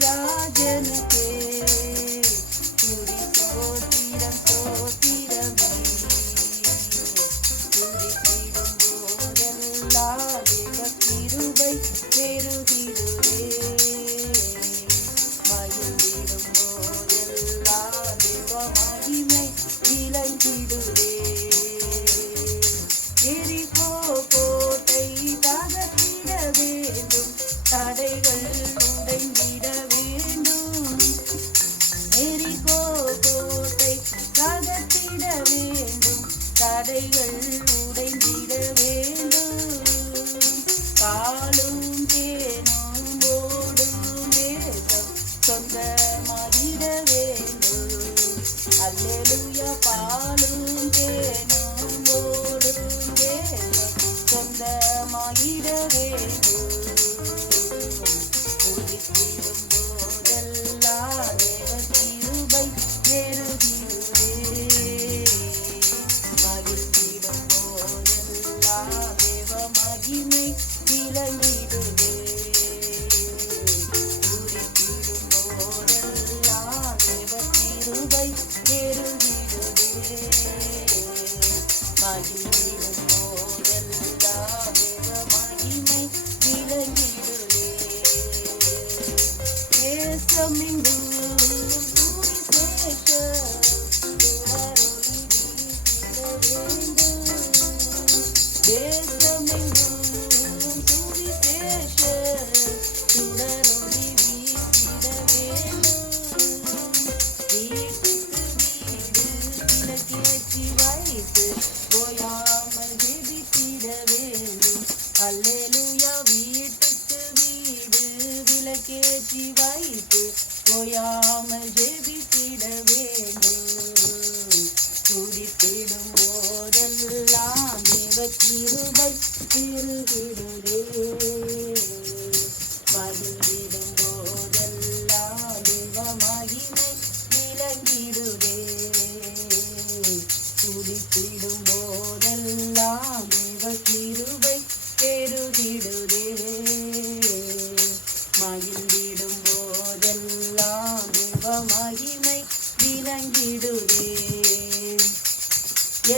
ராஜாதிராஜனுக்கே துதி ஸ்தோத்திரம் ஸ்தோத்திரமே. துதித்திடும் போதெல்லாம் தேவ கிருபை பெருகிடுவே. மகிழ்ந்திடும் போதெல்லாம் தேவ மகிமை விளங்கிடுவே. எரிகோ கோட்டை தகர்த்திட வேண்டும், தடைகள் உடைந்திட வேண்டும். எரிகோ கோட்டை தகர்த்திட வேண்டும், தடைகள் உடைந்திட வேண்டும். பாலும் தேனும் ஓடும் தேசம் சொந்தமாகிட வேண்டும். அல்லேலூயா. பாலும் தேனும் ஓடும் தேசம் சொந்தமாகிட வேண்டும். துதித்திடும் போதெல்லாம் தேவ கிருபை பெருகிடுவே. மகிழ்ந்திடும் போதெல்லாம் தேவ மகிமை விளங்கிடுவே. துதித்திடும் போதெல்லாம் தேவ கிருபை பெருகிடுவே. மகிழ்ந்திடும் போதெல்லாம் தேவ மகிமை விளங்கிடுவே. தேசமெங்கும் சுவிசேஷ சுடரொளி வீசிட வேண்டும். தேசமெங்கும் சுவிசேஷ சுடரொளி வீசிட வேண்டும். வீட்டுக்கு வீடு விளக்கேற்றி வைத்து ஓயாமல் ஜெபித்திட வேண்டும். அல்லேலூயா. வீட்டுக்கு வீடு விளக்கேற்றி வைத்து ஓயாமல் ஜெபித்திட வேண்டும். துதித்திடும் போதெல்லாம் தேவ கிருபை பெருகிடுவே. மகிழ்ந்திடும் போதெல்லாம் தேவ மகிமை விளங்கிடுவே. துதித்திடும் போதெல்லாம் தேவ கிருபை பெருகிடுவே. மகிழ்ந்திடும் போதெல்லாம் தேவ மகிமை விளங்கிடுவே.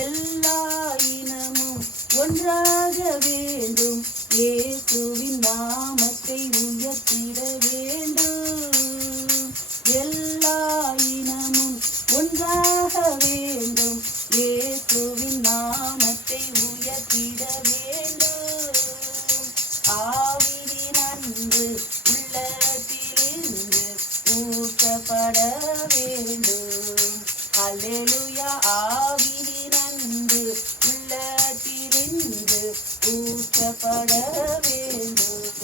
எல்லா இனமும் ஒன்றாக வேண்டும், இயேசுவின் நாமத்தை உயர்த்திட வேண்டும். எல்லா இனமும் ஒன்றாக வேண்டும், இயேசுவின் நாமத்தை உயர்த்திட வேண்டும். ஆவியின் அன்பு உள்ளத்திலிருந்து ஊற்றப்பட வேண்டும். அல்லேலூயா. ஆவியின் அன்பு உள்ளத்திலிருந்து ஊற்றப்பட வேண்டும்.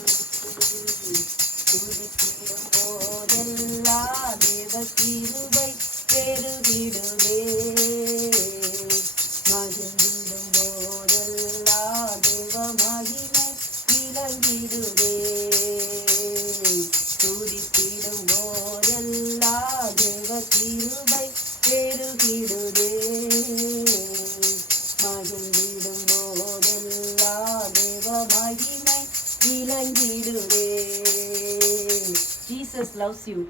துதித்திடும் போதெல்லாம் தேவ கிருபை பெருகிடுவே. மகிழ்ந்திடும் போதெல்லாம் தேவ மகிமை விளங்கிடுவே. துதித்திடும் போதெல்லாம் தேவ கிருபை பெருகிடுவே. மகிழ்ந்திடும் போதெல்லாம் தேவ மகிமை விளங்கிடுவே. Jesus loves you.